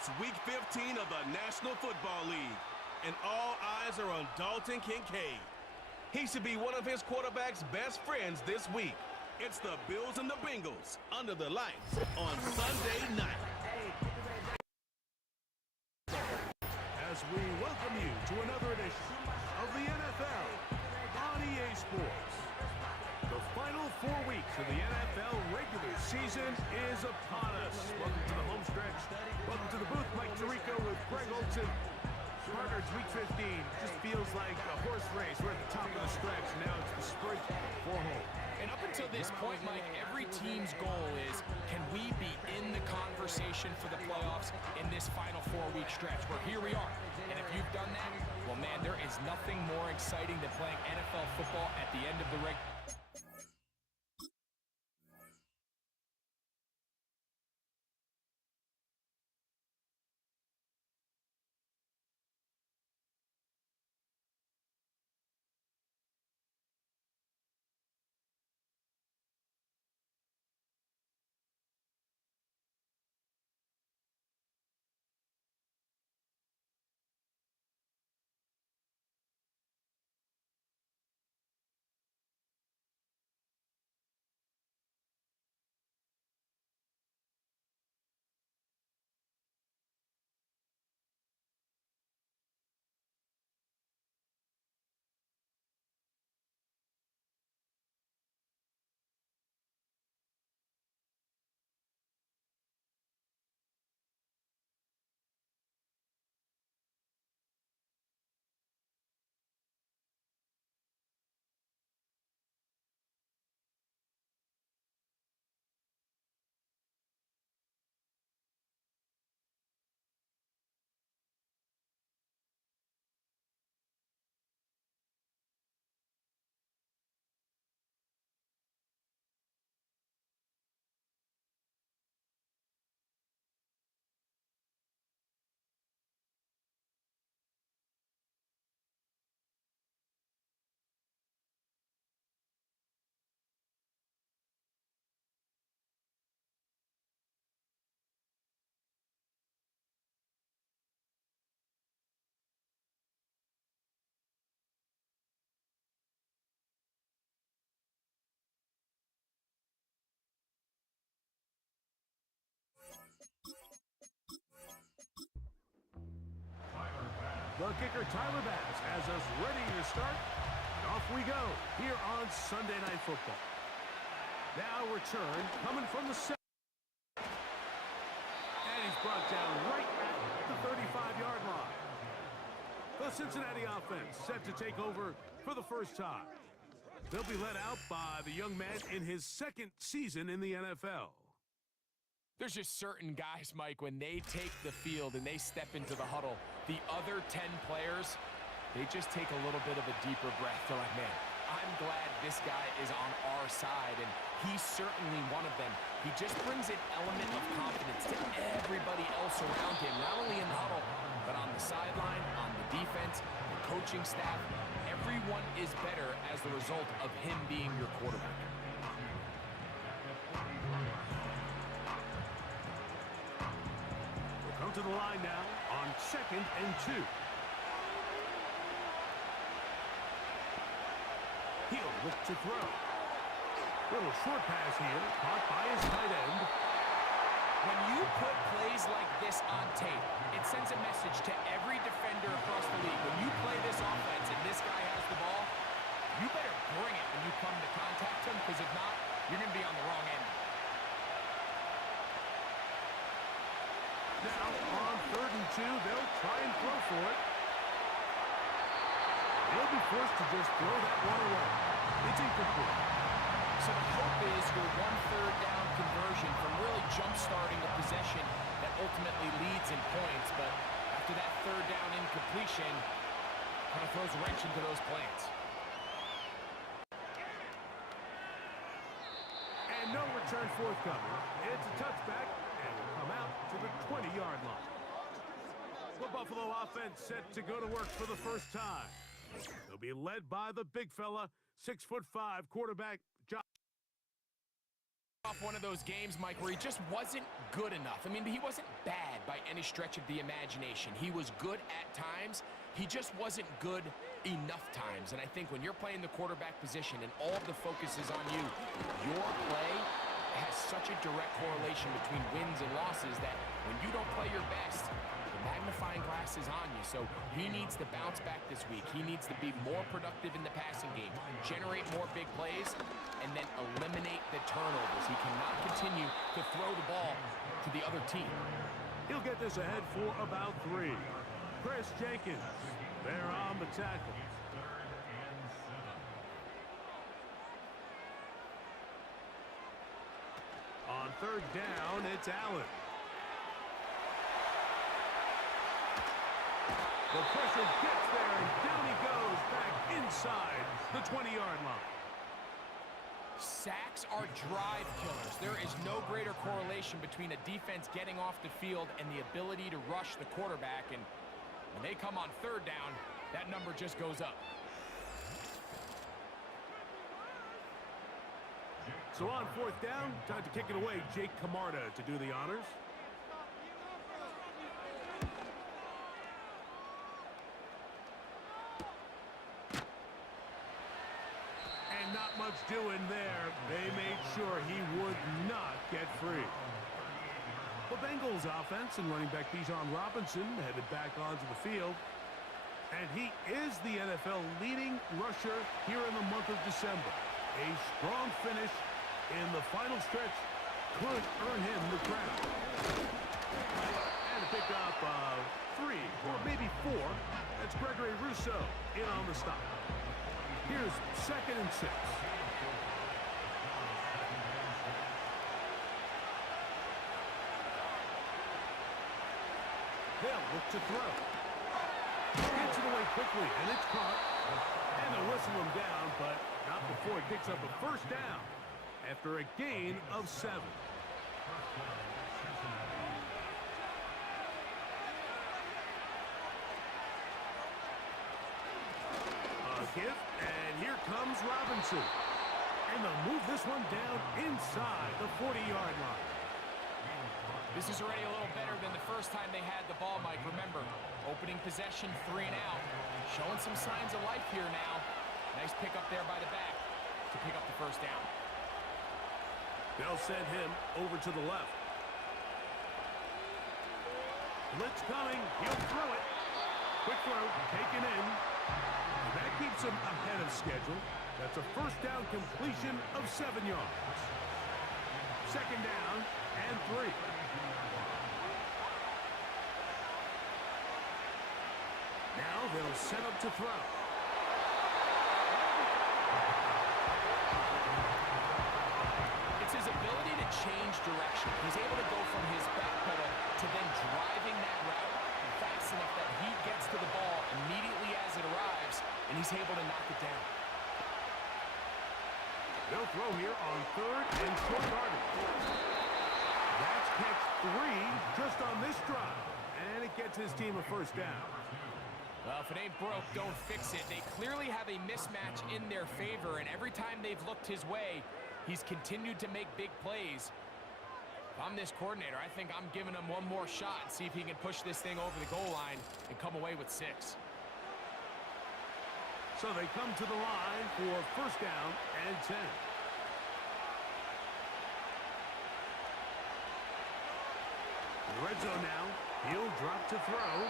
It's Week 15 of the National Football League, and all eyes are on Dalton Kincaid. He should be one of his quarterback's best friends this week. It's the Bills and the Bengals under the lights on Sunday night. As we welcome you to another edition of the NFL on EA Sports. The final 4 weeks of the NFL regular season is upon us. Welcome to the home stretch. Welcome to the booth. Mike Tirico with Greg Olson. Partners, Week 15 just feels like a horse race. We're at the top of the stretch. Now it's the sprint for home. And up until this point, Mike, every team's goal is, can we be in the conversation for the playoffs in this final 4-week stretch? Where here we are. And if you've done that, well, man, there is nothing more exciting than playing NFL football at the end of the regular. The kicker, Tyler Bass, has us ready to start. And off we go here on Sunday Night Football. Now return coming from the center. And he's brought down right at the 35-yard line. The Cincinnati offense set to take over for the first time. They'll be led out by the young man in his second season in the NFL. There's just certain guys, Mike, when they take the field and they step into the huddle, the other 10 players, they just take a little bit of a deeper breath. They're like, man, I'm glad this guy is on our side, and he's certainly one of them. He just brings an element of confidence to everybody else around him, not only in the huddle, but on the sideline, on the defense, the coaching staff. Everyone is better as the result of him being your quarterback. Come to the line now on 2nd and 2. He'll look to throw. Little short pass here, caught by his tight end. When you put plays like this on tape, it sends a message to every defender across the league. When you play this offense and this guy has the ball, you better bring it when you come to contact him, because if not, you're going to be on the wrong end. Now, on 3rd and 2, they'll try and throw for it. They'll be forced to just throw that one away. It's incomplete. So the hope is your 1/3 down conversion from really jump-starting a possession that ultimately leads in points, but after that 3rd down incompletion, kind of throws a wrench into those plans. And no return forthcoming. It's a touchback. Come out to the 20-yard line. The Buffalo offense set to go to work for the first time. They'll be led by the big fella, 6'5" quarterback Off one of those games, Mike, where he just wasn't good enough. I mean, he wasn't bad by any stretch of the imagination. He was good at times. He just wasn't good enough times. And I think when you're playing the quarterback position and all of the focus is on you, your play has such a direct correlation between wins and losses that when you don't play your best, the magnifying glass is on you. So he needs to bounce back this week. He needs to be more productive in the passing game, generate more big plays, and then eliminate the turnovers. He cannot continue to throw the ball to the other team. He'll get this ahead for about 3. Chris Jenkins there on the tackle. On 3rd down, it's Allen. The pressure gets there, and down he goes back inside the 20-yard line. Sacks are drive killers. There is no greater correlation between a defense getting off the field and the ability to rush the quarterback. And when they come on 3rd down, that number just goes up. So on 4th down, time to kick it away. Jake Camarda to do the honors. Not much doing there. They made sure he would not get free. The Bengals offense and running back Bijan Robinson headed back onto the field. And he is the NFL leading rusher here in the month of December. A strong finish in the final stretch could earn him the crown. And a pickup of 3 or maybe 4. That's Gregory Rousseau in on the stop. Here's 2nd and 6. They'll look to throw. Gets it away quickly, and it's caught. And they'll whistle him down, but not before he picks up a 1st down after a gain of 7. Give, and here comes Robinson. And they'll move this one down inside the 40-yard line. This is already a little better than the first time they had the ball, Mike. Remember, opening possession, 3 and out. Showing some signs of life here now. Nice pick up there by the back to pick up the 1st down. They'll send him over to the left. Blitz coming. He'll throw it. Quick throw, taken in. That keeps him ahead of schedule. That's a 1st down completion of 7 yards. 2nd down and 3. Now they'll set up to throw. It's his ability to change direction. He's able to go from his back pedal to then driving that route fast enough that he gets to the ball immediately as it arrives, and he's able to knock it down. They'll throw here on 3rd and short yardage. That's catch 3 just on this drive. And it gets his team a 1st down. Well, if it ain't broke, don't fix it. They clearly have a mismatch in their favor, and every time they've looked his way, he's continued to make big plays. If I'm this coordinator, I think I'm giving him one more shot and see if he can push this thing over the goal line and come away with 6. So they come to the line for 1st down and 10. In the red zone now, he'll drop to throw.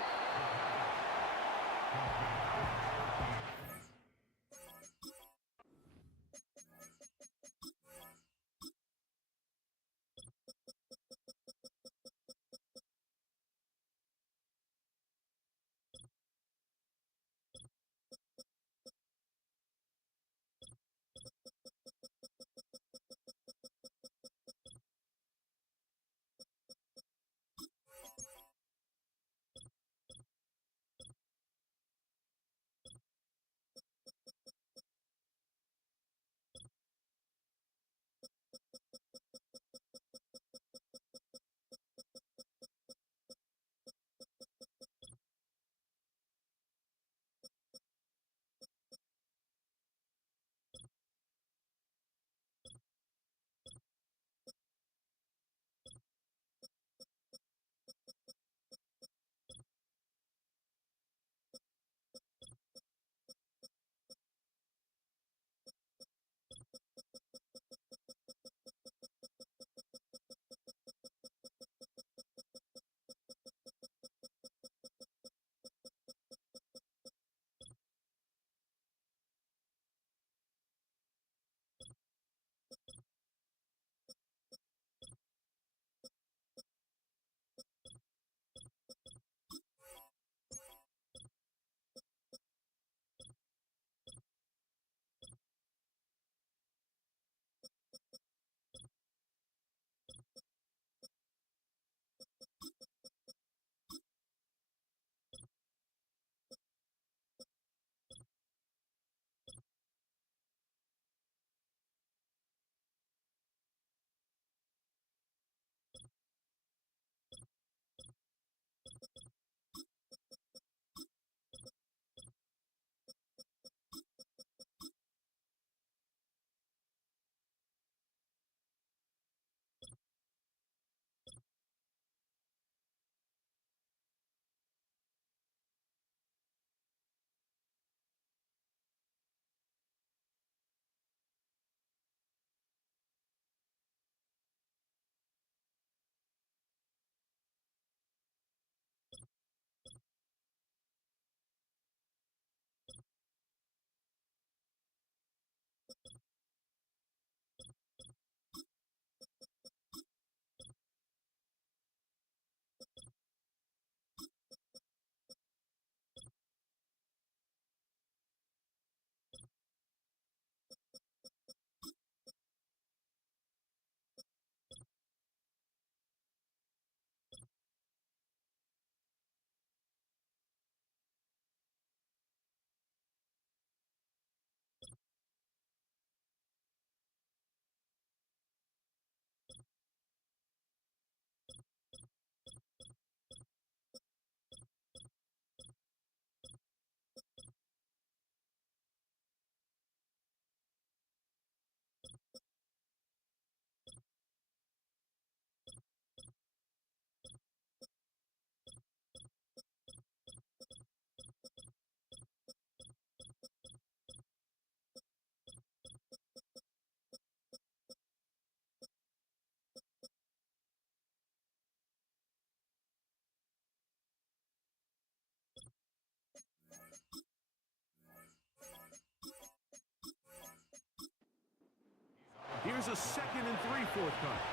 2nd and 3 forthcoming.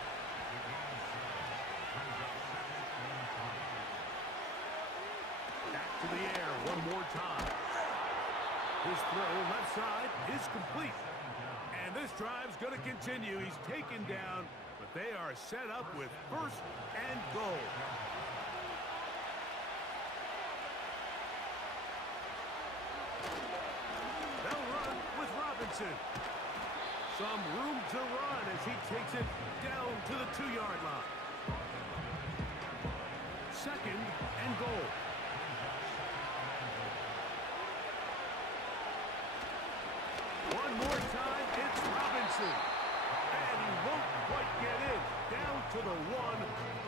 Back to the air one more time. His throw left side is complete. And this drive's going to continue. He's taken down, but they are set up with 1st and goal. They'll run with Robinson. Some room to run as he takes it down to the 2-yard line. 2nd and goal. One more time, it's Robinson. And he won't quite get in. Down to the 1,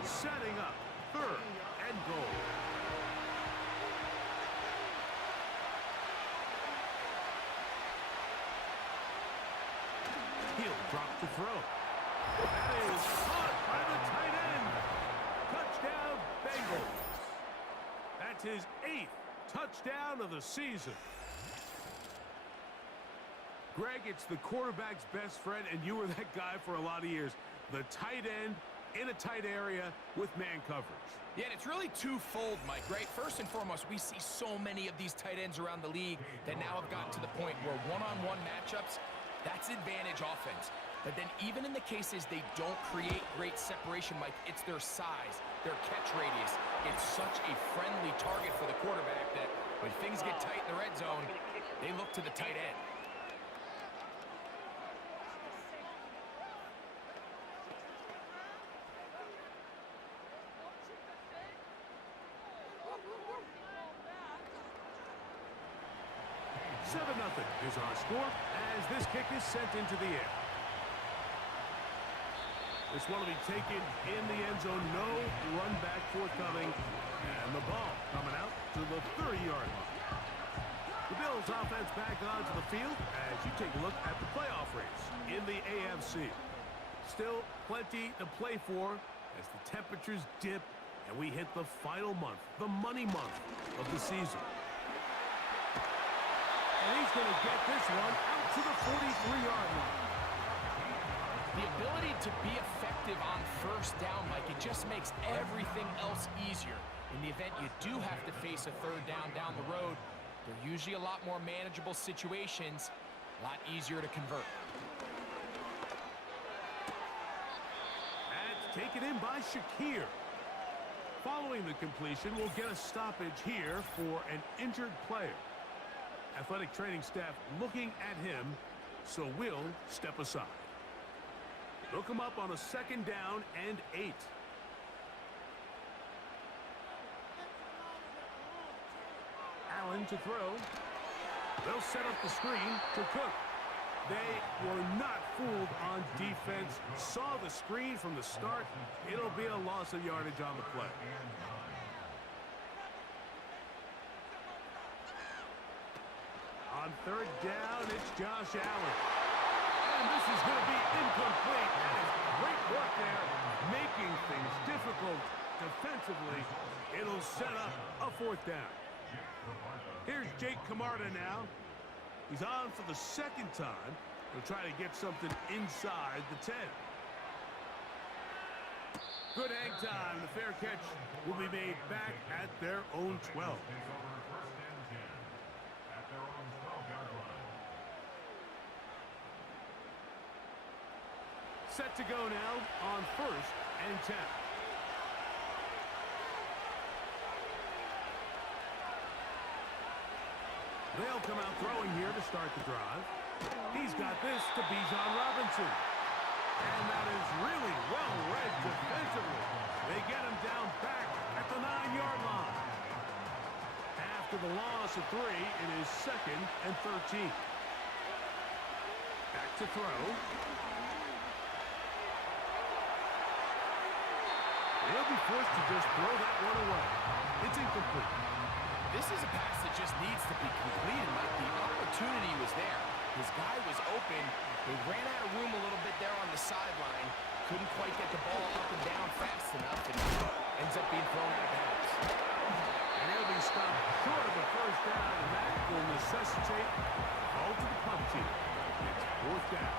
setting up 3rd and goal. He'll drop the throw. That is caught by the tight end. Touchdown, Bengals. That's his 8th touchdown of the season. Greg, it's the quarterback's best friend, and you were that guy for a lot of years. The tight end in a tight area with man coverage. Yeah, and it's really twofold, Mike, right? First and foremost, we see so many of these tight ends around the league that now have gotten to the point where one-on-one matchups, that's advantage offense. But then even in the cases they don't create great separation, Mike, it's their size, their catch radius. It's such a friendly target for the quarterback that when things get tight in the red zone, they look to the tight end. Seven 0 is our score as this kick is sent into the air. This one will be taken in the end zone. No run back forthcoming. And the ball coming out to the 30-yard line. The Bills offense back onto the field as you take a look at the playoff race in the AFC. Still plenty to play for as the temperatures dip and we hit the final month, the money month of the season. And he's going to get this one out to the 43-yard line. The ability to be effective on 1st down, Mike, it just makes everything else easier. In the event you do have to face a 3rd down the road, they're usually a lot more manageable situations, a lot easier to convert. That's taken in by Shakir. Following the completion, we'll get a stoppage here for an injured player. Athletic training staff looking at him, so we'll step aside. They'll come up on a 2nd down and 8. Allen to throw. They'll set up the screen to Cook. They were not fooled on defense. Saw the screen from the start. It'll be a loss of yardage on the play. On 3rd down, it's Josh Allen. And this is going to be incomplete. That is great work there, making things difficult defensively. It'll set up a 4th down. Here's Jake Camarda now. He's on for the 2nd time. He'll try to get something inside the 10. Good hang time. The fair catch will be made back at their own 12. Set to go now on 1st and 10. They'll come out throwing here to start the drive. He's got this to Bijan Robinson. And that is really well read defensively. They get him down back at the 9-yard line. After the loss of 3, it is 2nd and 13. Back to throw. He'll be forced to just throw that one away. It's incomplete. This is a pass that just needs to be completed, Mike. The opportunity was there. His guy was open. They ran out of room a little bit there on the sideline. Couldn't quite get the ball up and down fast enough, and ends up being thrown out of bounds. And he'll be stopped short of a 1st down, and that will necessitate a call to the punt team. It's 4th down.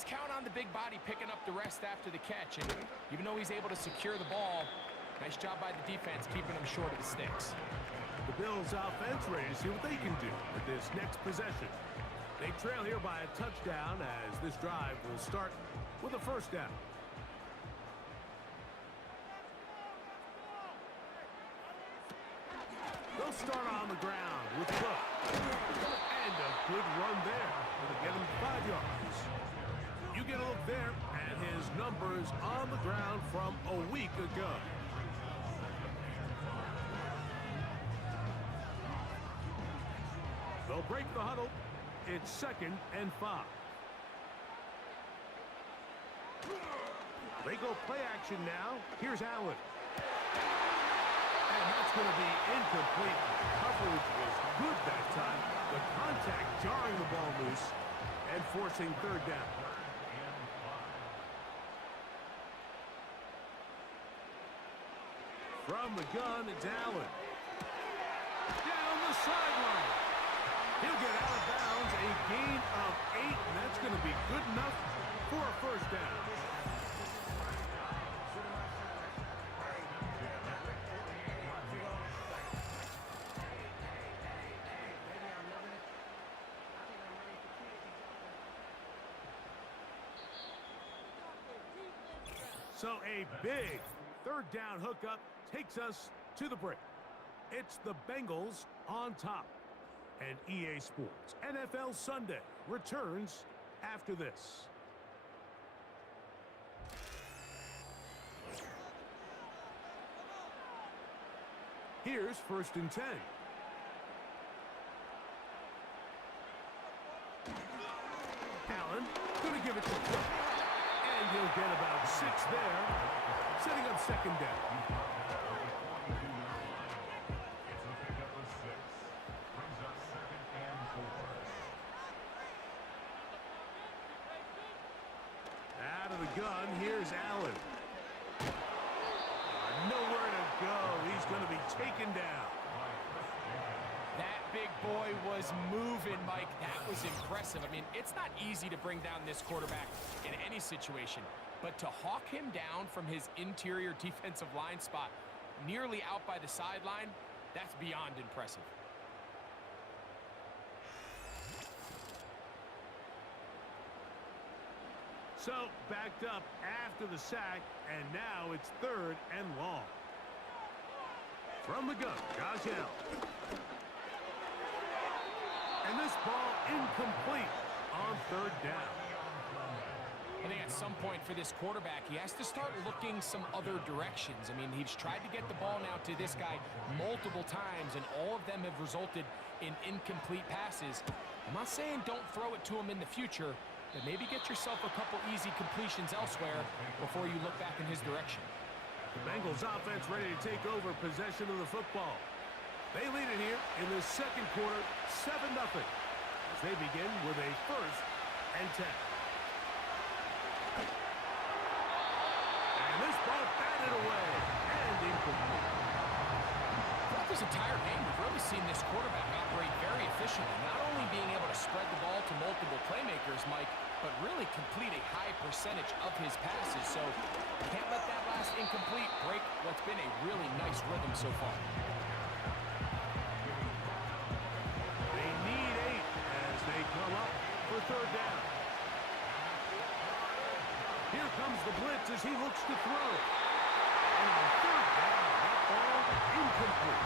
He's counting on the big body picking up the rest after the catch, and even though he's able to secure the ball, nice job by the defense keeping him short of the sticks. The Bills offense ready to see what they can do with this next possession. They trail here by a touchdown as this drive will start with a first down. They'll start on the ground with Cook. And a good run there. It'll get him 5 yards. You get a look there at his numbers on the ground from a week ago. They'll break the huddle. It's 2nd and 5. They go play action now. Here's Allen. And that's going to be incomplete. Coverage was good that time. The contact jarring the ball loose and forcing 3rd down. From the gun, it's Allen. Down the sideline. He'll get out of bounds, a gain of 8, and that's going to be good enough for a first down. So a big 3rd down hookup takes us to the break. It's the Bengals on top. And EA Sports NFL Sunday returns after this. Here's 1st and 10. Allen going to give it to Cook. And he'll get about 6 there, setting up 2nd down. Out of the gun, here's Allen. Nowhere to go. He's going to be taken down. That big boy was moving, Mike. That was impressive. I mean, it's not easy to bring down this quarterback in any situation, but to hawk him down from his interior defensive line spot nearly out by the sideline, that's beyond impressive. So, backed up after the sack, and now it's 3rd and long. From the gun, Josh Allen. And this ball incomplete on 3rd down. I think at some point for this quarterback, he has to start looking some other directions. I mean, he's tried to get the ball now to this guy multiple times, and all of them have resulted in incomplete passes. I'm not saying don't throw it to him in the future, but maybe get yourself a couple easy completions elsewhere before you look back in his direction. The Bengals offense ready to take over possession of the football. They lead it here in the 2nd quarter, 7-0, as they begin with a 1st and 10. And this ball batted away and incomplete. Throughout this entire game, we've really seen this quarterback operate very efficiently, not only being able to spread the ball to multiple playmakers, Mike, but really complete a high percentage of his passes. So can't let that last incomplete break what's been a really nice rhythm so far. They need 8 as they come up for 3rd down. Here comes the blitz as he looks to throw. And on 3rd down, that ball incomplete.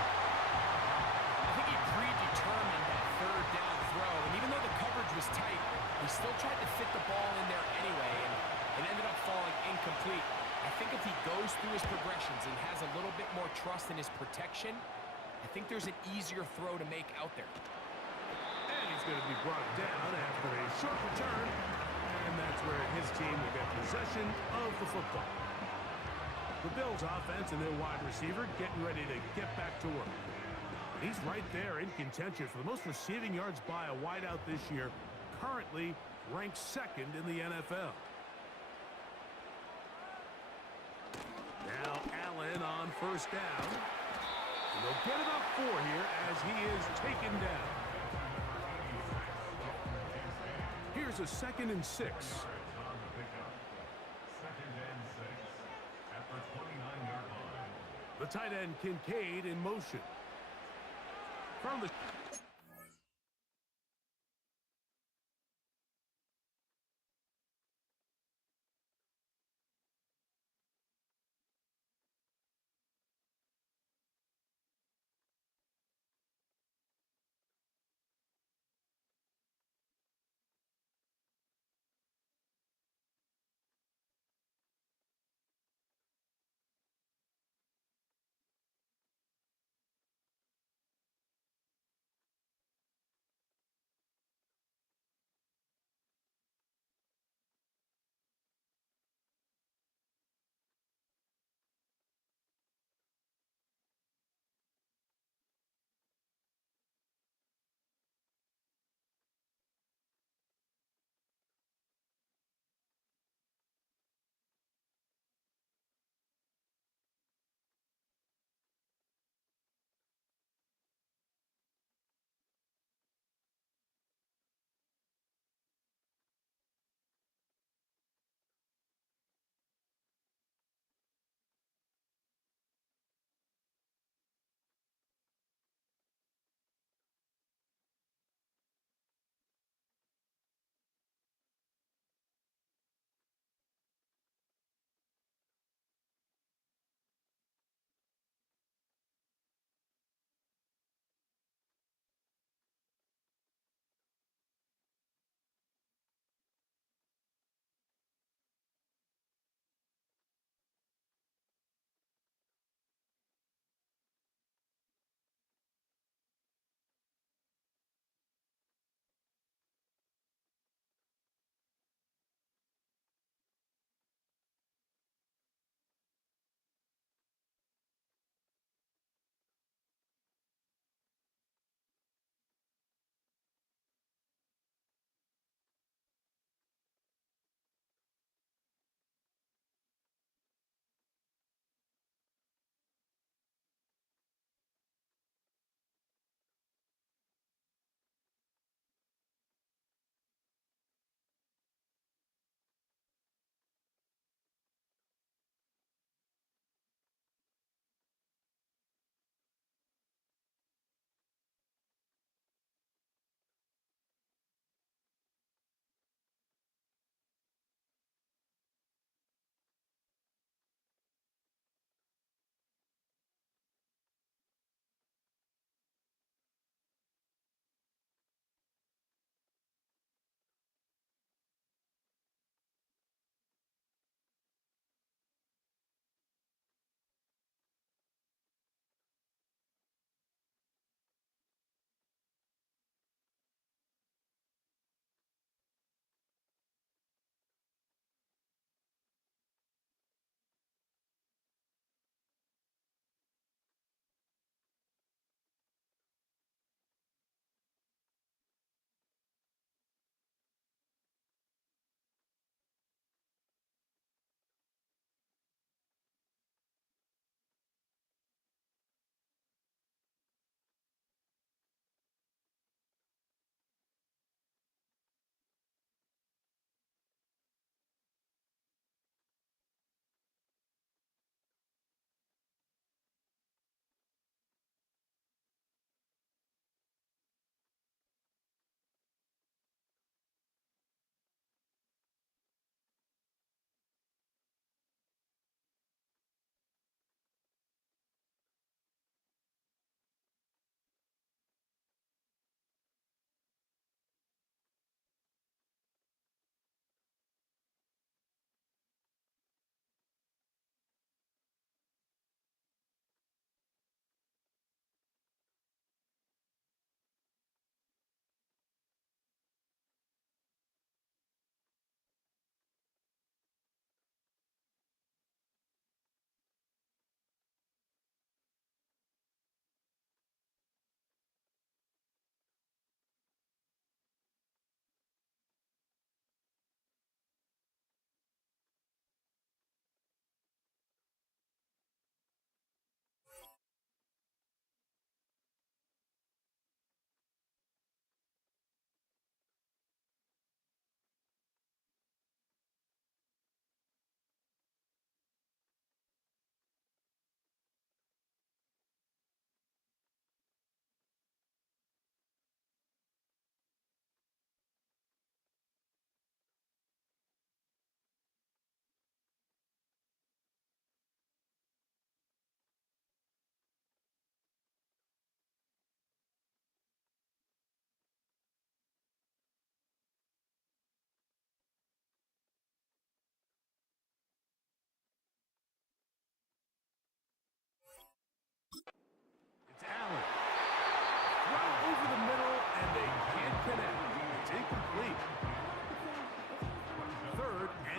I think he predetermined that 3rd down throw, and even though the coverage was tight, he still tried to fit the ball in there anyway, and it ended up falling incomplete. I think if he goes through his progressions and has a little bit more trust in his protection, I think there's an easier throw to make out there. And he's going to be brought down after a short return, and that's where his team will get possession of the football. The Bills offense and their wide receiver getting ready to get back to work. He's right there in contention for the most receiving yards by a wideout this year, currently ranked 2nd in the NFL. Now Allen on 1st down. And they'll get it up 4 here as he is taken down. Here's a 2nd and 6. Tight end Kincaid in motion. From the...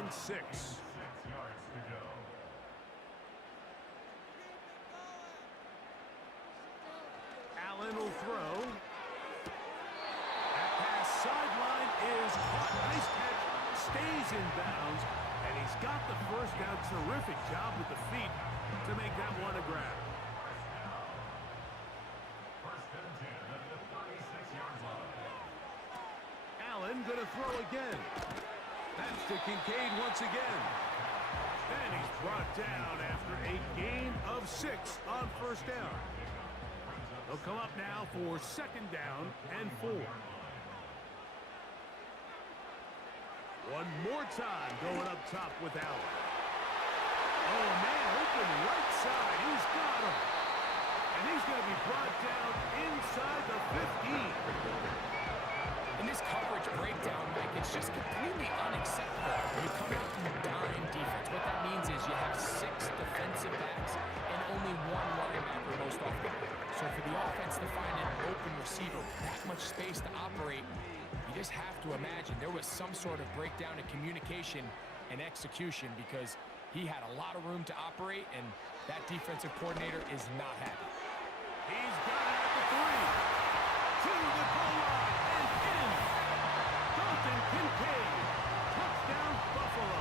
and 6. Allen will throw. That pass sideline is caught. Nice catch. Stays in bounds. And he's got the first down. Terrific job with the feet to make that one a grab. Allen going to throw again. That's to Kincaid once again. And he's brought down after a gain of 6 on first down. They'll come up now for second down and 4. One more time going up top with Allen. Oh, man, open right side. He's got him. And he's going to be brought down inside the 15. In this coverage breakdown, Mike, it's just completely unacceptable. You come out from dime defense. What that means is you have 6 defensive backs and only 1 linebacker most often. So for the offense to find an open receiver, that much space to operate, you just have to imagine there was some sort of breakdown in communication and execution because he had a lot of room to operate, and that defensive coordinator is not happy. He's got it at the 3. To the goal line and in. Dalton Kincaid. Touchdown, Buffalo.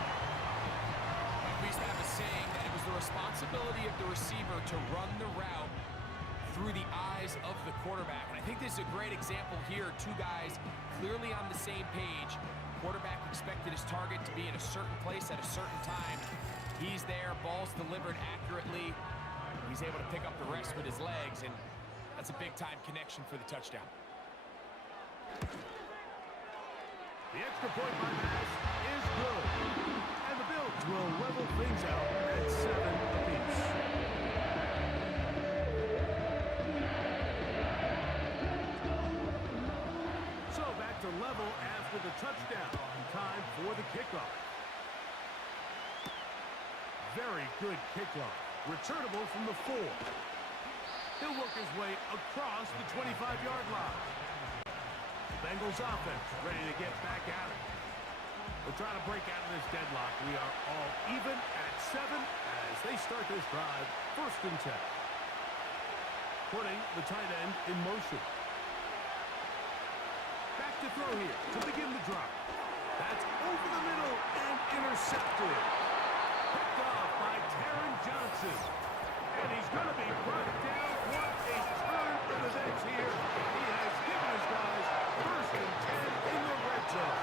We used to have a saying that it was the responsibility of the receiver to run the route through the eyes of the quarterback. And I think this is a great example here. 2 guys clearly on the same page. Quarterback expected his target to be in a certain place at a certain time. He's there, ball's delivered accurately. He's able to pick up the rest with his legs, and that's a big-time connection for the touchdown. The extra point by Nash is good. And the Bills will level things out at 7 apiece. So back to level after the touchdown. Time for the kickoff. Very good kickoff. Returnable from the 4. He'll work his way across the 25-yard line. Bengals offense ready to get back at it. We're trying to break out of this deadlock. We are all even at 7 as they start this drive. 1st and 10. Putting the tight end in motion. Back to throw here to begin the drop. That's over the middle and intercepted. Picked off by Taron Johnson. And he's going to be brought down. What a turn of events here. He has given his guys 1st and 10 in the red zone.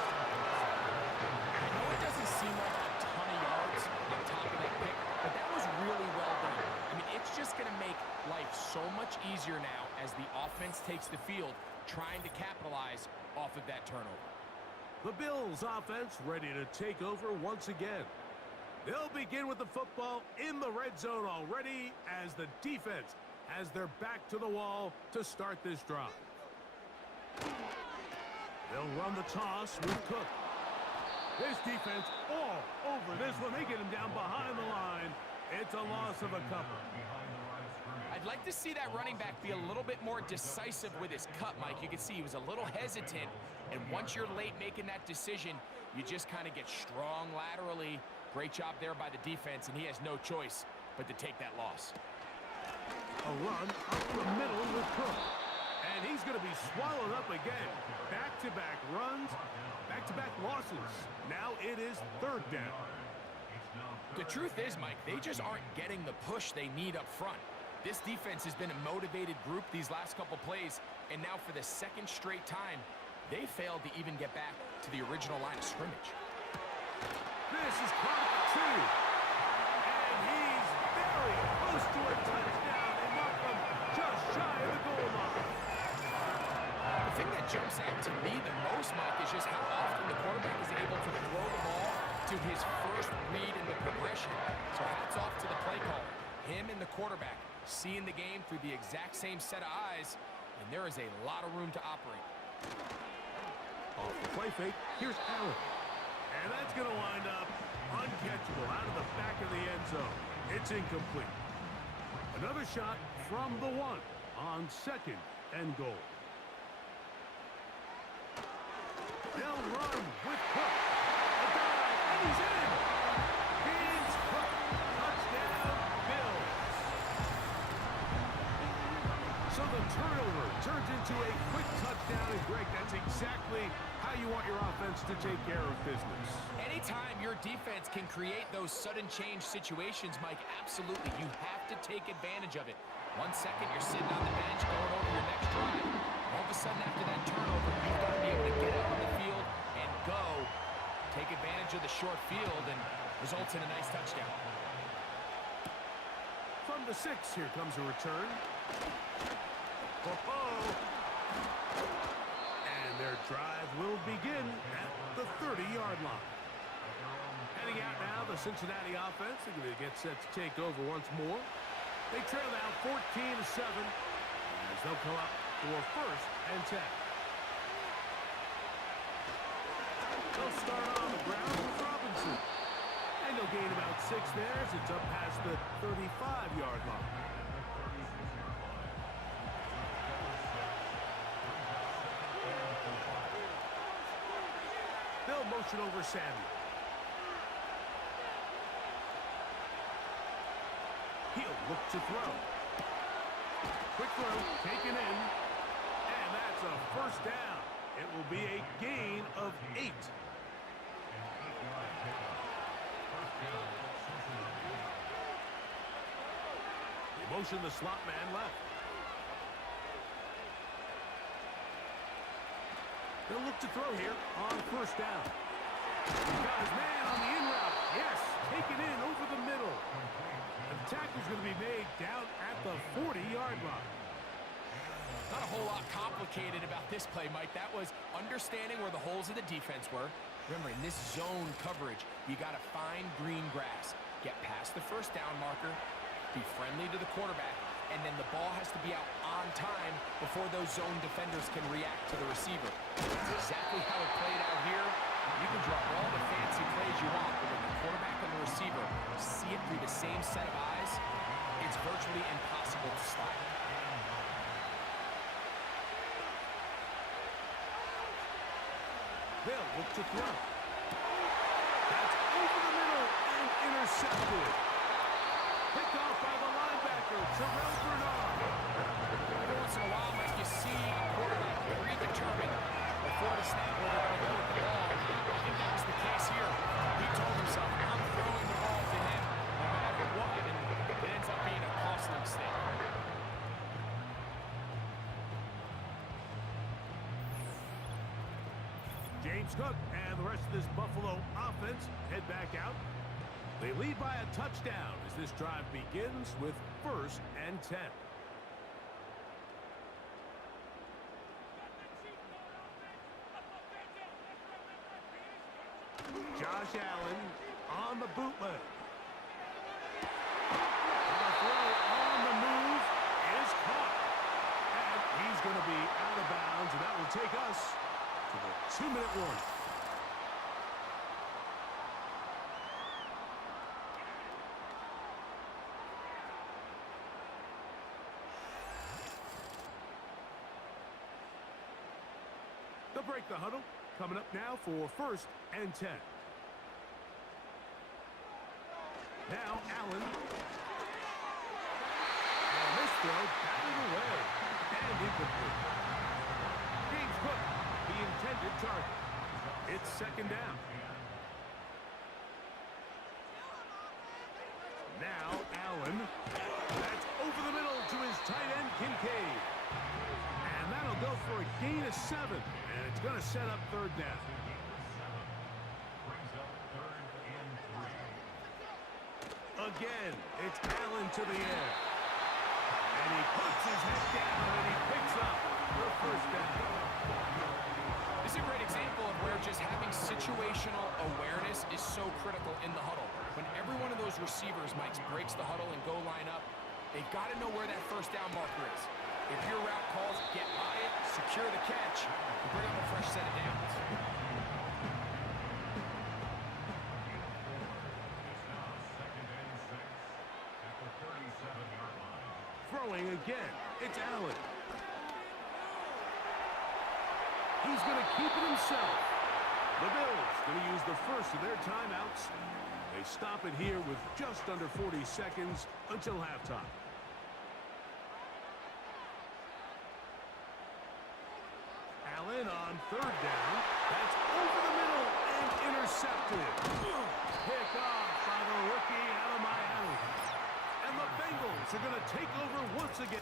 I know it doesn't seem like a ton of yards on top of that pick, but that was really well done. I mean, it's just going to make life so much easier now as the offense takes the field, trying to capitalize off of that turnover. The Bills offense ready to take over once again. They'll begin with the football in the red zone already as the defense has their back to the wall to start this drive. They'll run the toss with Cook. This defense all over this one. They get him down behind the line. It's a loss of a couple. I'd like to see that running back be a little bit more decisive with his cut, Mike. You can see he was a little hesitant, and once you're late making that decision, you just kind of get strong laterally. Great job there by the defense, and he has no choice but to take that loss. A run up the middle with Cook. And he's going to be swallowed up again. Back-to-back runs, back-to-back losses. Now it is 3rd down. The truth is, Mike, they just aren't getting the push they need up front. This defense has been a motivated group these last couple plays, and now for the 2nd straight time, they failed to even get back to the original line of scrimmage. This is caught at 2. And he's very close to a touchdown. They mark him just shy of the goal line. The thing that jumps out to me the most, Mike, is just how often the quarterback is able to throw the ball to his first read in the progression. So hats off to the play caller. Him and the quarterback seeing the game through the exact same set of eyes, and there is a lot of room to operate. Off the play fake, here's Allen. And that's going to wind up uncatchable out of the back of the end zone. It's incomplete. Another shot from the 1 on 2nd and goal. They'll run with Cook. A dive, and he's in. turnover turns into a quick touchdown. And Greg, that's exactly how you want your offense to take care of business. Anytime your defense can create those sudden change situations, Mike, absolutely, you have to take advantage of it. 1 second, you're sitting on the bench going over your next drive. All of a sudden, after that turnover, you've got to be able to get out on the field and go. Take advantage of the short field and results in a nice touchdown. From the 6, here comes a return. And their drive will begin at the 30-yard line. Heading out now, the Cincinnati offense. They're going to get set to take over once more. They trail now 14-7 as they'll come up for 1st and 10. They'll start on the ground with Robinson. And they'll gain about 6 there as it's up past the 35-yard line. They'll motion over Samuel. He'll look to throw. Quick throw, taken in. And that's a 1st down. It will be a gain of 8. They motion the slot man left. They'll look to throw here on 1st down. He's got his man on the in route. Yes, taken in over the middle. And the tackle's going to be made down at the 40-yard line. Not a whole lot complicated about this play, Mike. That was understanding where the holes of the defense were. Remember, in this zone coverage, you got to find green grass. Get past the 1st down marker, be friendly to the quarterback, and then the ball has to be out on time before those zone defenders can react to the receiver. That's exactly how it played out here. You can draw all the fancy plays you want, but when the quarterback and the receiver see it through the same set of eyes, it's virtually impossible to stop. They'll look to throw. That's over the middle and intercepted. Picked off by the linebacker, Terrell Bernard. Every once in a while, Mike, you see a quarterback predetermined before the snap where they're going to go with the ball. I think that was the case here. He told himself, I'm throwing the ball to him no matter what, and it ends up being a costly mistake. James Cook and the rest of this Buffalo offense head back out. They lead by a touchdown as this drive begins with 1st and 10. Josh Allen on the bootleg. The throw on the move is caught. And he's going to be out of bounds, and that will take us to the 2-minute warning. They'll break the huddle. Coming up now for 1st and 10. Now Allen. And this throw batted away and incomplete. James Cook, the intended target. It's 2nd down. Now Allen. That's over the middle to his tight end, Kincaid. And that'll go for a gain of 7. And it's going to set up 3rd down. Again, it's Allen to the air. And he puts his head down and he picks up the 1st down. This is a great example of where just having situational awareness is so critical in the huddle. When every one of those receivers, Mike, breaks the huddle and go line up, they've got to know where that 1st down marker is. If your route calls, get by it, secure the catch, and bring up a fresh set of downs. Throwing again, it's Allen. He's going to keep it himself. The Bills going to use the 1st of their timeouts. They stop it here with just under 40 seconds until halftime. Allen on third down. That's over the middle and intercepted. Pick off by the rookie out of Miami. And the Bengals are going to take over once again.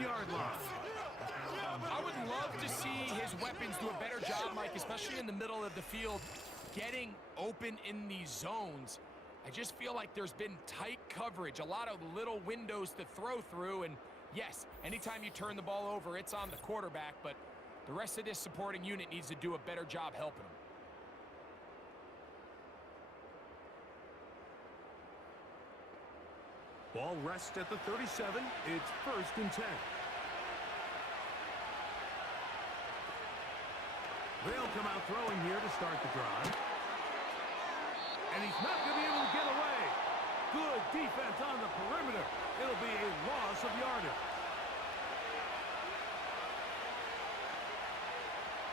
Yard line. I would love to see his weapons do a better job, Mike, especially in the middle of the field, getting open in these zones. I just feel like there's been tight coverage, a lot of little windows to throw through, and yes, anytime you turn the ball over, it's on the quarterback, but the rest of this supporting unit needs to do a better job helping him. Ball rests at the 37. It's 1st and 10. They'll come out throwing here to start the drive. And he's not going to be able to get away. Good defense on the perimeter. It'll be a loss of yardage.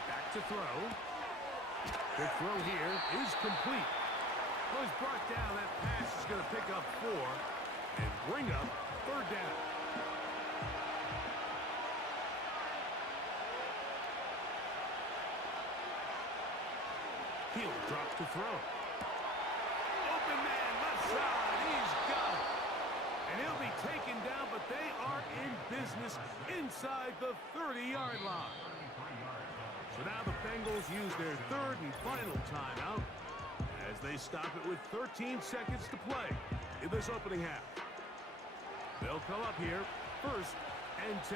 Back to throw. The throw here is complete. Well, he's brought down. That pass is going to pick up 4. And bring up 3rd down. He'll drop to throw. Open man, left side. He's got it. And he'll be taken down, but they are in business inside the 30-yard line. So now the Bengals use their 3rd and final timeout as they stop it with 13 seconds to play in this opening half. They'll come up here, 1st and 10.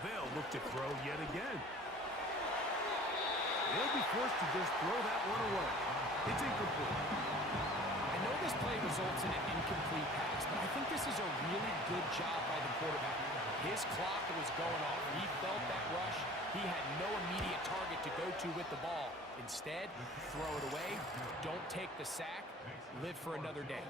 They'll look to throw yet again. They'll be forced to just throw that one away. It's incomplete. I know this play results in an incomplete pass, but I think this is a really good job by the quarterback. His clock was going off. He felt that rush. He had no immediate target to go to with the ball. Instead, throw it away. Don't take the sack. Live for another day.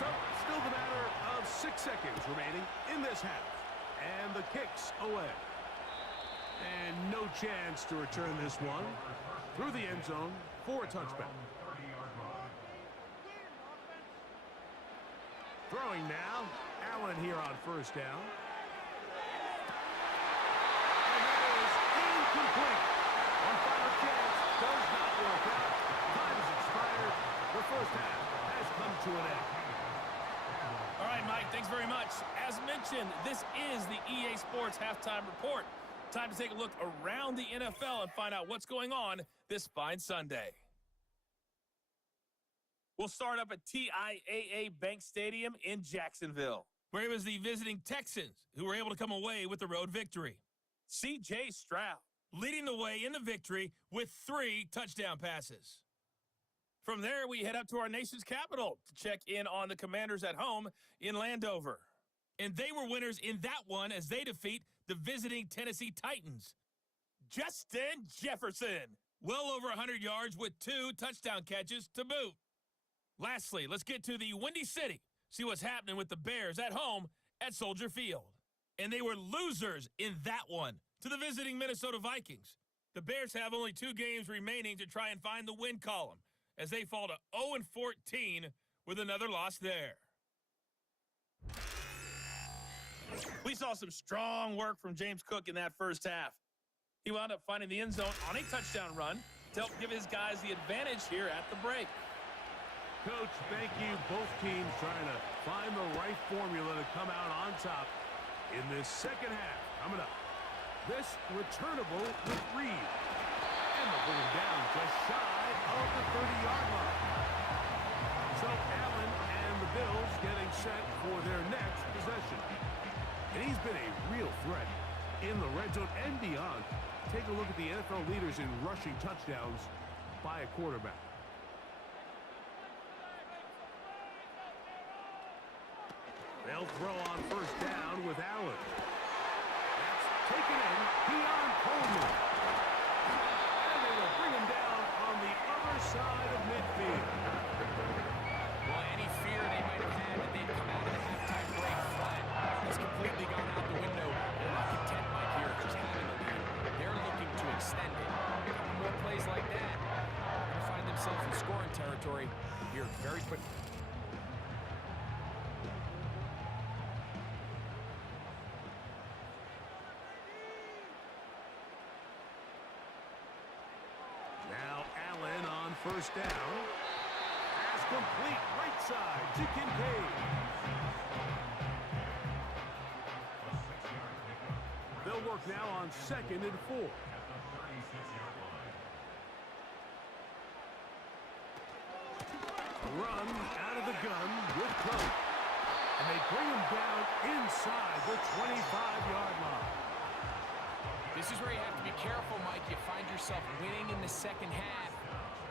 So, still the matter of 6 seconds remaining in this half. And the kick's away. And no chance to return this one through the end zone for a touchback. Throwing now, Allen here on 1st down. And that is incomplete. One final chance does not work out. Time has expired. The 1st half has come to an end. All right, Mike, thanks very much. As mentioned, this is the EA Sports Halftime Report. Time to take a look around the NFL and find out what's going on this fine Sunday. We'll start up at TIAA Bank Stadium in Jacksonville, where it was the visiting Texans who were able to come away with the road victory. C.J. Stroud leading the way in the victory with 3 touchdown passes. From there, we head up to our nation's capital to check in on the Commanders at home in Landover. And they were winners in that one as they defeat the visiting Tennessee Titans. Justin Jefferson. Well over 100 yards with 2 touchdown catches to boot. Lastly, let's get to the Windy City. See what's happening with the Bears at home at Soldier Field. And they were losers in that one to the visiting Minnesota Vikings. The Bears have only 2 games remaining to try and find the win column as they fall to 0-14 with another loss there. We saw some strong work from James Cook in that first half. He wound up finding the end zone on a touchdown run to help give his guys the advantage here at the break. Coach, thank you. Both teams trying to find the right formula to come out on top in this second half. Coming up, this returnable with Reed. And they'll bring him down just shy of the 30-yard line. So Allen and the Bills getting set for their next possession. And he's been a real threat in the red zone and beyond. Take a look at the NFL leaders in rushing touchdowns by a quarterback. They'll throw on first down with Allen. That's taken in. Keon Coleman. And they will bring him down on the other side of midfield. Well, any fear they might have had that they'd come out of the halftime break flat has completely gone out the window. They're not content, Mike, here, just having the lead. They're looking to extend it. A couple more plays like that, they're going to find themselves in scoring territory here very quickly. Now Allen on first down. Pass complete right side to Kincaid. They'll work now on 2nd and 4. Run out of the gun with Cook. And they bring him down inside the 25-yard line. This is where you have to be careful, Mike. You find yourself winning in the second half.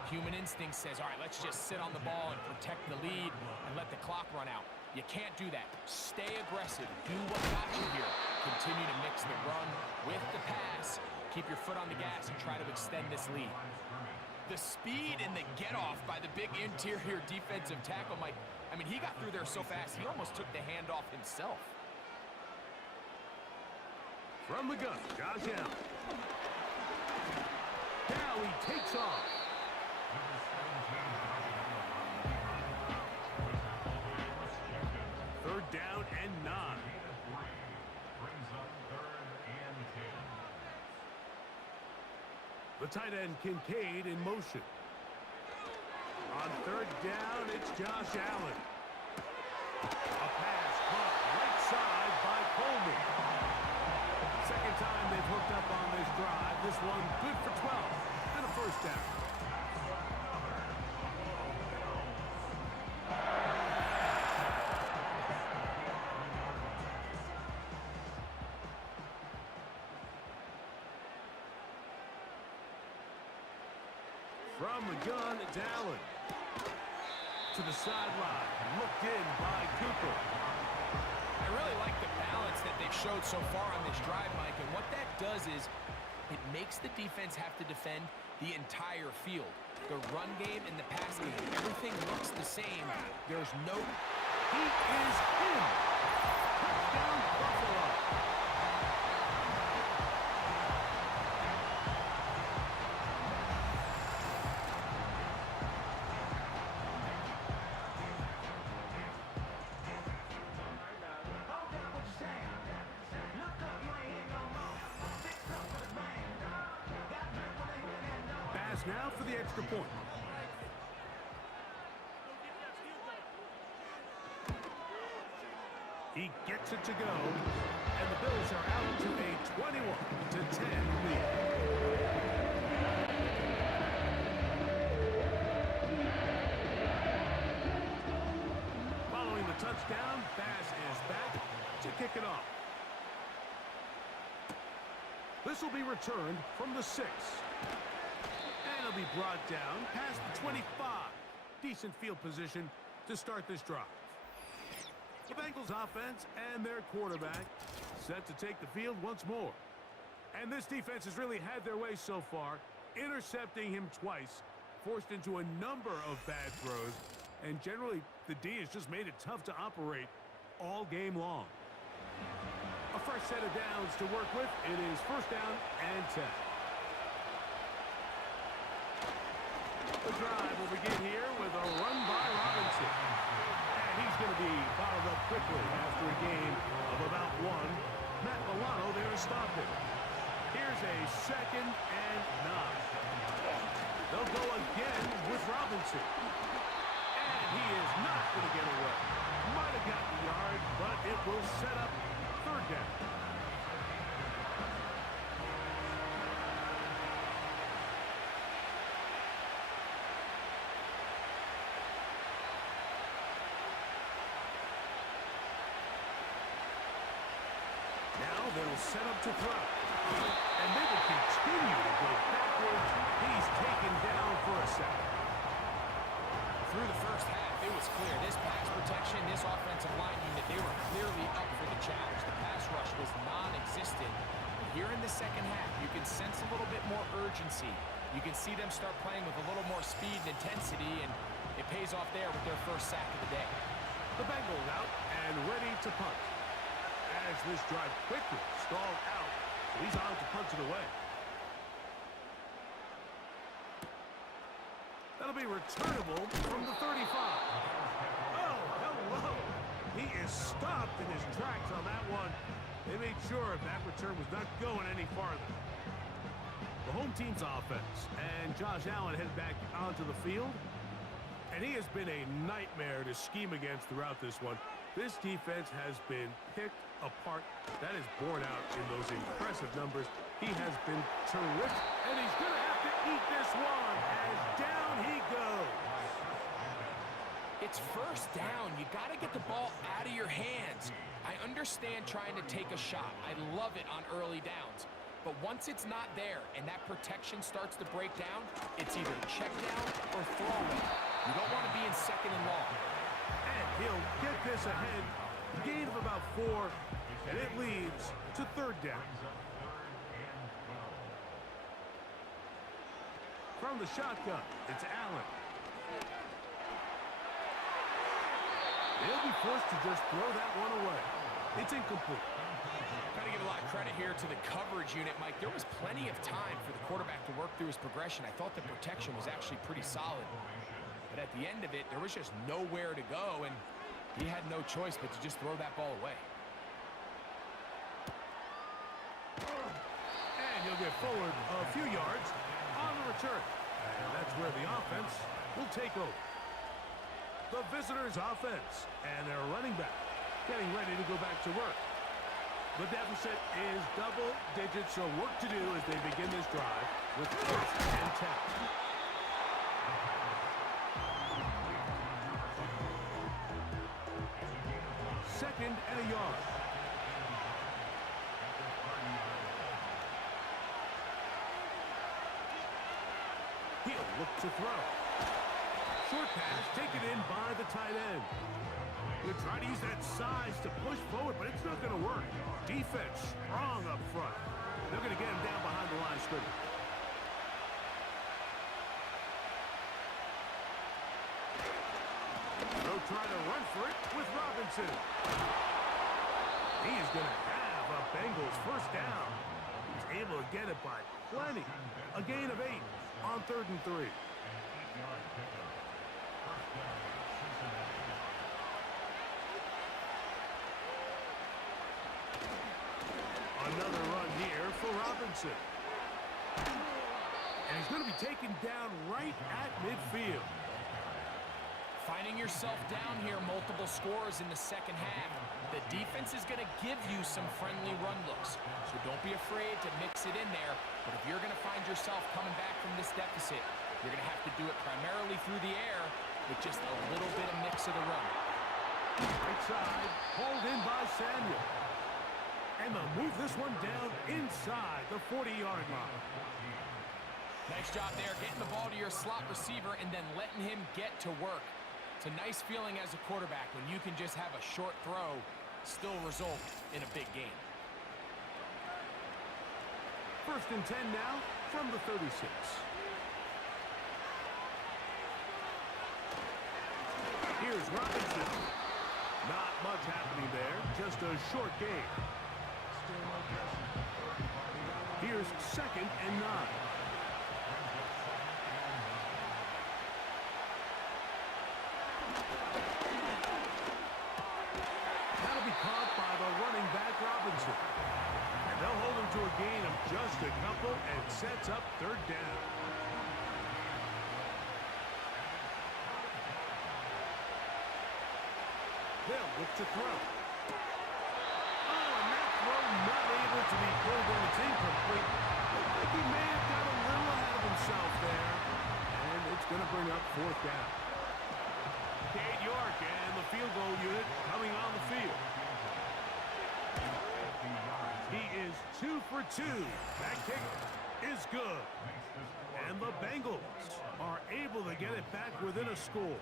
Human instinct says, all right, let's just sit on the ball and protect the lead and let the clock run out. You can't do that. Stay aggressive. Do what got you here. Continue to mix the run with the pass. Keep your foot on the gas and try to extend this lead. The speed and the get-off by the big interior defensive tackle, Mike, I mean, he got through there so fast, he almost took the handoff himself. From the gun, Josh Allen. Now he takes off. Third down and 9. The tight end Kincaid in motion. On third down, it's Josh Allen. A pass caught right side by Coleman. Second time they've hooked up on this drive. This one good for 12 and a first down. From the gun, it's Allen. To the sideline, looked in by Cooper. I really like the balance that they've showed so far on this drive, Mike, and what that does is it makes the defense have to defend the entire field. The run game and the pass game, everything looks the same. There's no... He is in. Touchdown, Buffalo. Now for the extra point. He gets it to go, and the Bills are out to a 21-10 lead. Following the touchdown, Bass is back to kick it off. This will be returned from the 6. He'll be brought down past the 25. Decent field position to start this drive. The Bengals offense and their quarterback set to take the field once more. And this defense has really had their way so far, intercepting him twice, forced into a number of bad throws, and generally the D has just made it tough to operate all game long. A fresh set of downs to work with. It is first down and 10. The drive will begin here with a run by Robinson. And he's going to be followed up quickly after a gain of about 1. Matt Milano there to stop it. Here's a 2nd and 9. They'll go again with Robinson. And he is not going to get away. Might have gotten the yard, but it will set up 3rd down. Now they'll set up to throw. And they will continue to go backwards. He's taken down for a second. Through the first half, it was clear. This pass protection, this offensive line unit, they were clearly up for the challenge. The pass rush was non-existent. But here in the second half, you can sense a little bit more urgency. You can see them start playing with a little more speed and intensity, and it pays off there with their first sack of the day. The Bengals out and ready to punt. As this drive quickly stalled out, so he's on to punt it away. That'll be returnable from the 35. Oh, hello. He is stopped in his tracks on that one. They made sure that return was not going any farther. The home team's offense, and Josh Allen headed back onto the field. And he has been a nightmare to scheme against throughout this one. This defense has been picked apart. That is borne out in those impressive numbers. He has been terrific, and he's going to have to eat this one as down he goes. It's first down. You got to get the ball out of your hands. I understand trying to take a shot. I love it on early downs. But once it's not there and that protection starts to break down, it's either check down or throw away. You don't want to be in 2nd and long. And he'll get this ahead. Gain of about 4, and it leads to 3rd down. From the shotgun, it's Allen. They'll be forced to just throw that one away. It's incomplete. Got to give a lot of credit here to the coverage unit, Mike. There was plenty of time for the quarterback to work through his progression. I thought the protection was actually pretty solid. But at the end of it, there was just nowhere to go, and he had no choice but to just throw that ball away. And he'll get forward a few yards on the return. And that's where the offense will take over. The visitors' offense and their running back getting ready to go back to work. The deficit is double digits, so work to do as they begin this drive with 1st and 10. Second and a yard. He'll look to throw. Short pass taken in by the tight end. He'll try to use that size to push forward, but it's not going to work. Defense strong up front. They're going to get him down behind the line of scrimmage. They'll try to run for it with Robinson. He is going to have a Bengals first down. He's able to get it by plenty. A gain of 8 on 3rd and 3. Another run here for Robinson. And he's going to be taken down right at midfield. Finding yourself down here, multiple scores in the second half. The defense is going to give you some friendly run looks, so don't be afraid to mix it in there. But if you're going to find yourself coming back from this deficit, you're going to have to do it primarily through the air with just a little bit of mix of the run. Right side, pulled in by Samuel. And they'll move this one down inside the 40-yard line. Nice job there, getting the ball to your slot receiver and then letting him get to work. It's a nice feeling as a quarterback when you can just have a short throw still result in a big game. First and 10 now from the 36. Here's Robinson. Not much happening there, just a short gain. Here's second and 9. That'll be caught by the running back Robinson. And they'll hold him to a gain of just a couple and sets up third down. They'll look to throw. Oh, and that throw not able to be pulled when it's incomplete. Looks like he may have got a little ahead of himself there. And it's going to bring up fourth down. Cade York and the field goal unit coming on the field. He is 2 for 2. That kick is good. And the Bengals are able to get it back within a score.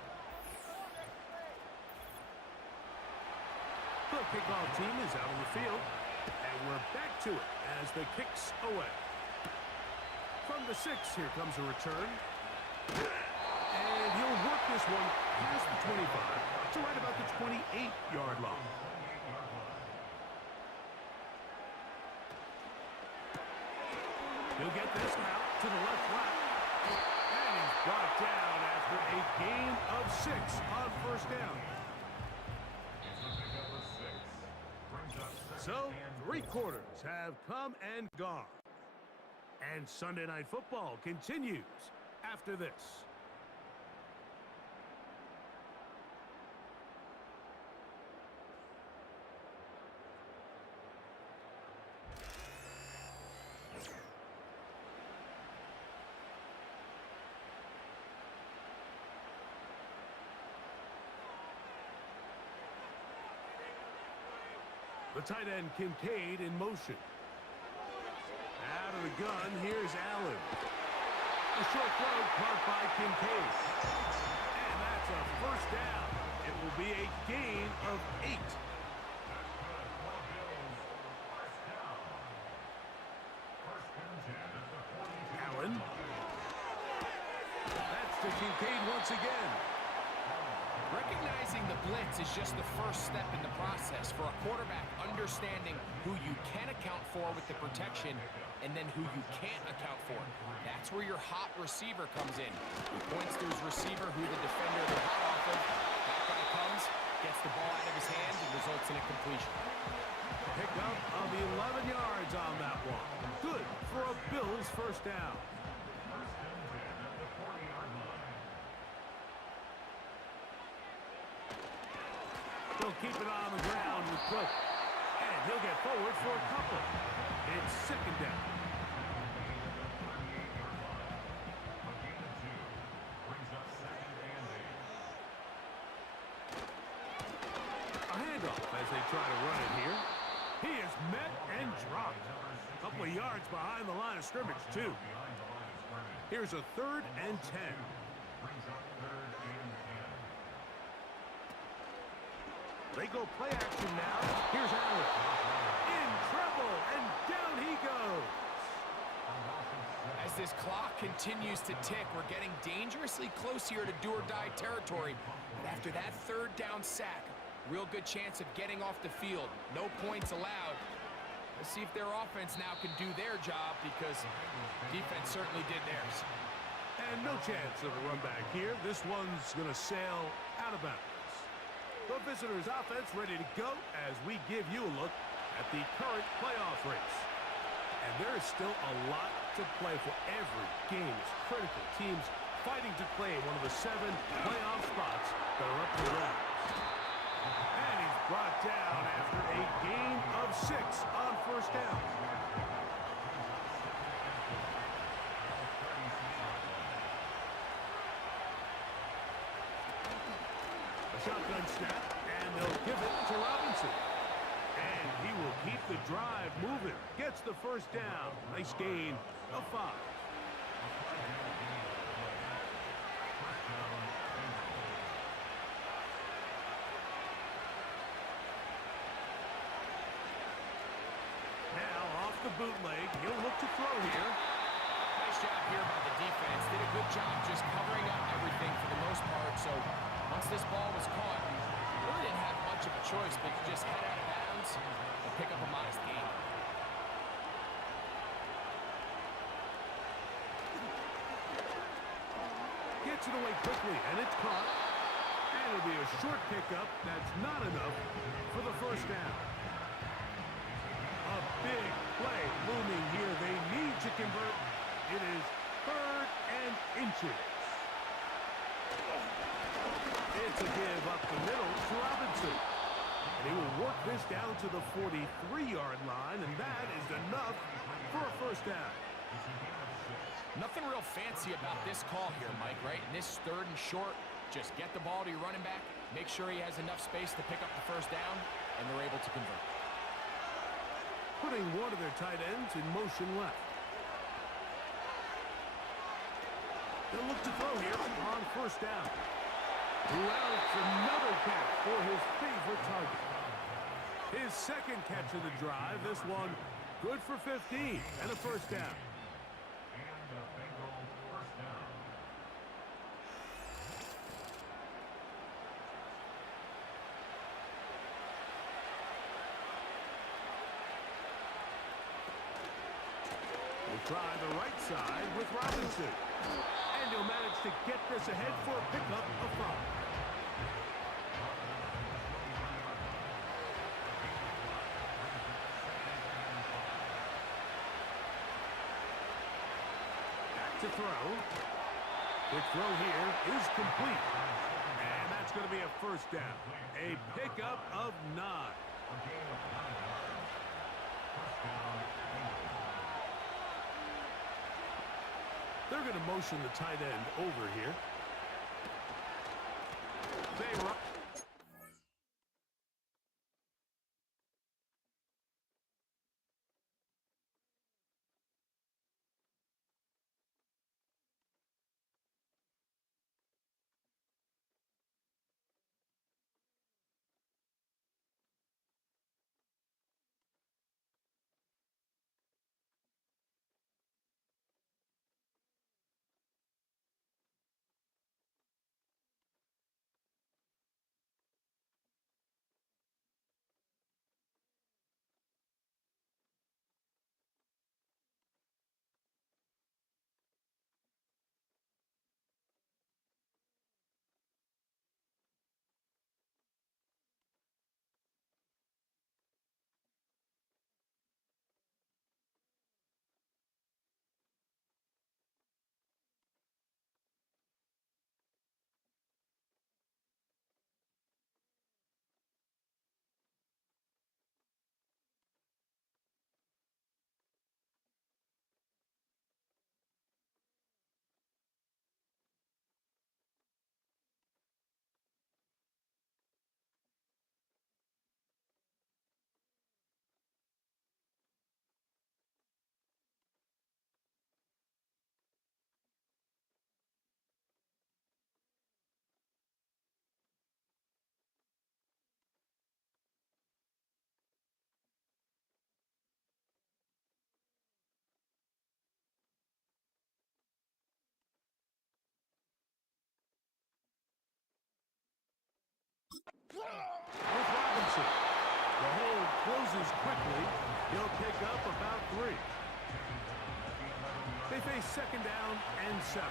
The kickoff team is out on the field, and we're back to it as the kick's away. From the 6, here comes a return. And he'll work this one past the 25 to right about the 28-yard line. He'll get this out to the left flat. And he's brought down after a gain of 6 on first down. So, 3 quarters have come and gone. And Sunday Night Football continues after this. The tight end Kincaid in motion. Out of the gun, here's Allen. A short throw caught by Kincaid. And that's a first down. It will be a gain of 8. Allen. That's to Kincaid once again. Recognizing the blitz is just the first step in the process for a quarterback understanding who you can account for with the protection and then who you can't account for. That's where your hot receiver comes in. He points to his receiver who the defender is hot off of. That guy comes, gets the ball out of his hand, and results in a completion. Pick up of 11 yards on that one. Good for a Bills first down. He'll keep it on the ground with Cook. And he'll get forward for a couple. It's second down. A handoff as they try to run it here. He is met and dropped. A couple of yards behind the line of scrimmage, too. Here's a 3rd and 10. They go play action now. Here's Allen. In trouble, and down he goes. As this clock continues to tick, we're getting dangerously close here to do-or-die territory. But after that 3rd down sack, real good chance of getting off the field. No points allowed. Let's see if their offense now can do their job, because defense certainly did theirs. And no chance of a run back here. This one's going to sail out of bounds. The visitors' offense ready to go as we give you a look at the current playoff race. And there is still a lot to play for. Every game is critical. Teams fighting to claim one of the 7 playoff spots that are up for grabs. And he's brought down after a gain of 6 on first down. Shotgun snap, and they'll give it to Robinson. And he will keep the drive moving. Gets the first down. Nice gain of 5. Now off the bootleg, he'll look to throw choice but to just head out of bounds and pick up a modest gain. Gets it away quickly, and it's caught. And it'll be a short pickup. That's not enough for the first down. A big play looming here. They need to convert. It is 3rd and inches. It's a give up the middle to Robinson. And he will work this down to the 43-yard line, and that is enough for a first down. Nothing real fancy about this call here, Mike, right? In this 3rd and short, just get the ball to your running back, make sure he has enough space to pick up the first down, and they're able to convert. Putting one of their tight ends in motion left. They'll look to throw here on first down. Routs another catch for his favorite target. His second catch of the drive. This one good for 15 and a first down. We'll try the right side with Robinson. And he'll manage to get this ahead for a pickup of 5. Back to throw. Quick throw here is complete. And that's going to be a first down. A pickup of 9. They're going to motion the tight end over here. They run. With Robinson. The hole closes quickly. He'll pick up about 3. They face second down and 7.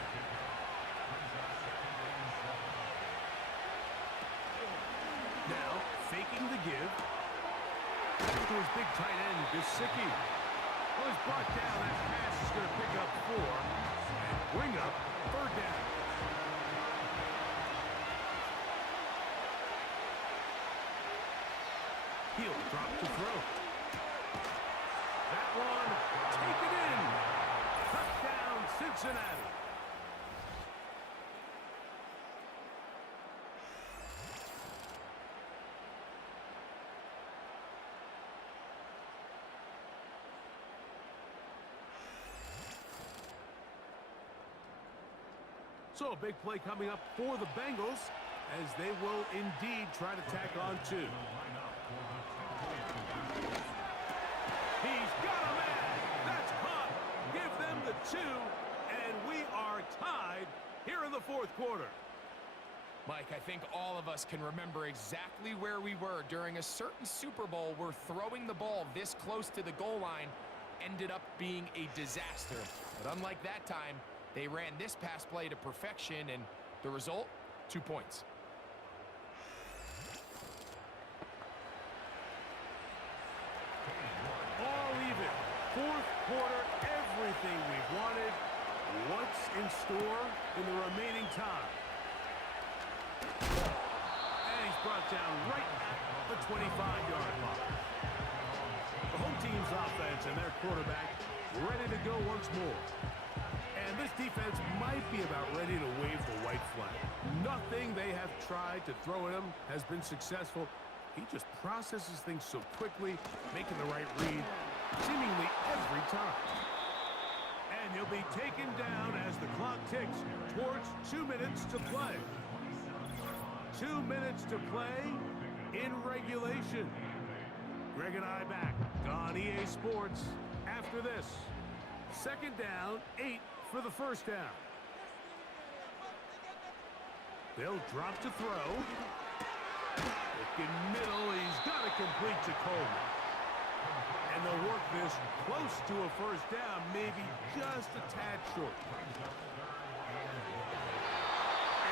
Now, faking the give. To his big tight end, Gesicki. Well, he's brought down. That pass is going to pick up 4 and bring up 3rd down. He'll drop to throw. That one, taken in. Touchdown, Cincinnati. So a big play coming up for the Bengals as they will indeed try to tack on 2. He's got a man. That's caught. Give them the 2, and we are tied here in the 4th quarter. Mike, I think all of us can remember exactly where we were during a certain Super Bowl where throwing the ball this close to the goal line ended up being a disaster. But unlike that time, they ran this pass play to perfection, and the result, 2 points. All even. Fourth quarter, everything we've wanted. What's in store in the remaining time? And he's brought down right at the 25-yard line. The home team's offense and their quarterback ready to go once more. And this defense might be about ready to wave the white flag. Nothing they have tried to throw at him has been successful. He just processes things so quickly, making the right read seemingly every time. And he'll be taken down as the clock ticks towards 2 minutes to play. 2 minutes to play in regulation. Greg and I back on EA Sports after this. Second down, 8 for the first down. They'll drop to throw. Looking middle, he's got to complete to Coleman. And they'll work this close to a first down, maybe just a tad short.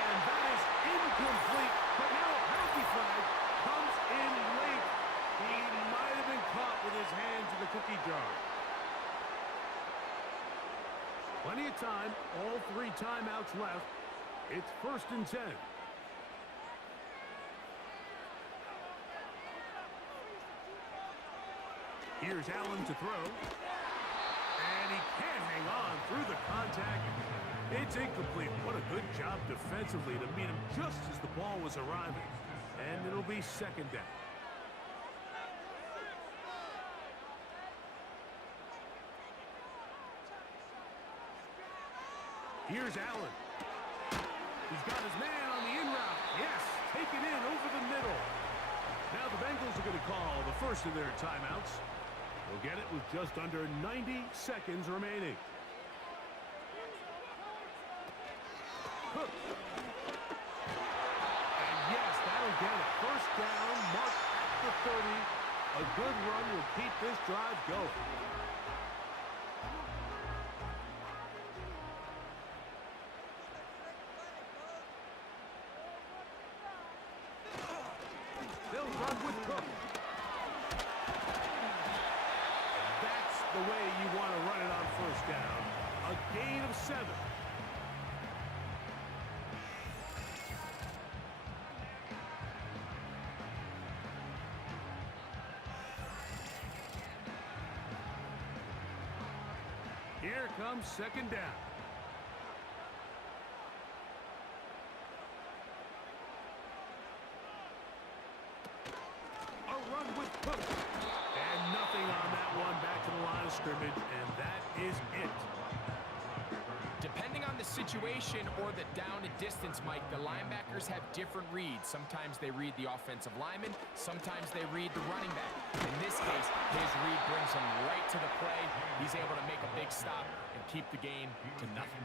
And that is incomplete, but now a penalty flag comes in late. He might have been caught with his hands in the cookie jar. Plenty of time, all 3 timeouts left. It's 1st and 10. Here's Allen to throw. And he can't hang on through the contact. It's incomplete. What a good job defensively to meet him just as the ball was arriving. And it'll be 2nd down. Here's Allen. He's got his man on the in route. Yes, taken in over the middle. Now the Bengals are going to call the first of their timeouts. They'll get it with just under 90 seconds remaining. Cook. And yes, that'll get it. First down, marked at the 30. A good run will keep this drive going. They'll run with Cook. That's the way you want to run it on first down. A gain of 7. Here comes 2nd down. Run with Cook. And nothing on that one. Back to the line of scrimmage, and that is it. Depending on the situation or the down and distance, Mike, the linebackers have different reads. Sometimes they read the offensive lineman. Sometimes they read the running back. In this case, his read brings him right to the play. He's able to make a big stop and keep the game to nothing.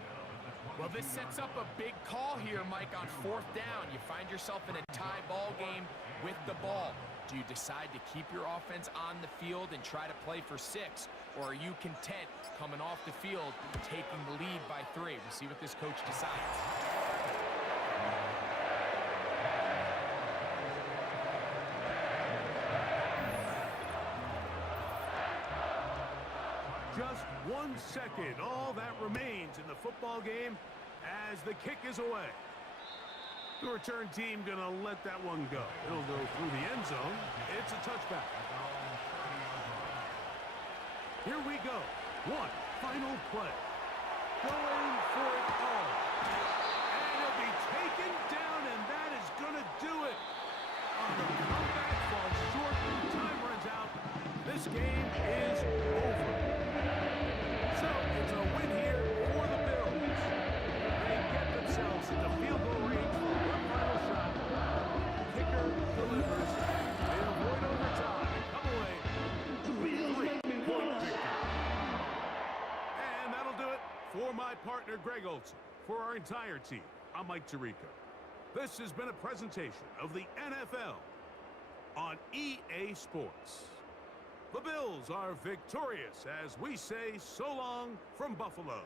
Well, this sets up a big call here, Mike, on 4th down. You find yourself in a tie ball game with the ball. Do you decide to keep your offense on the field and try to play for 6? Or are you content coming off the field, taking the lead by 3? We'll see what this coach decides. Just 1 second, all that remains in the football game as the kick is away. The return team gonna let that one go. It'll go through the end zone. It's a touchback. Here we go. One final play. Going for it all. And it'll be taken down, and that is gonna do it. On the comeback, falls short. Time runs out. This game is over. So it's a win here for the Bills. They get themselves into field goal range for one final shot. Kicker delivers. They avoid overtime and come away with a 3-point victory. And that'll do it for my partner, Greg Olson. For our entire team, I'm Mike Tirico. This has been a presentation of the NFL on EA Sports. The Bills are victorious as we say so long from Buffalo.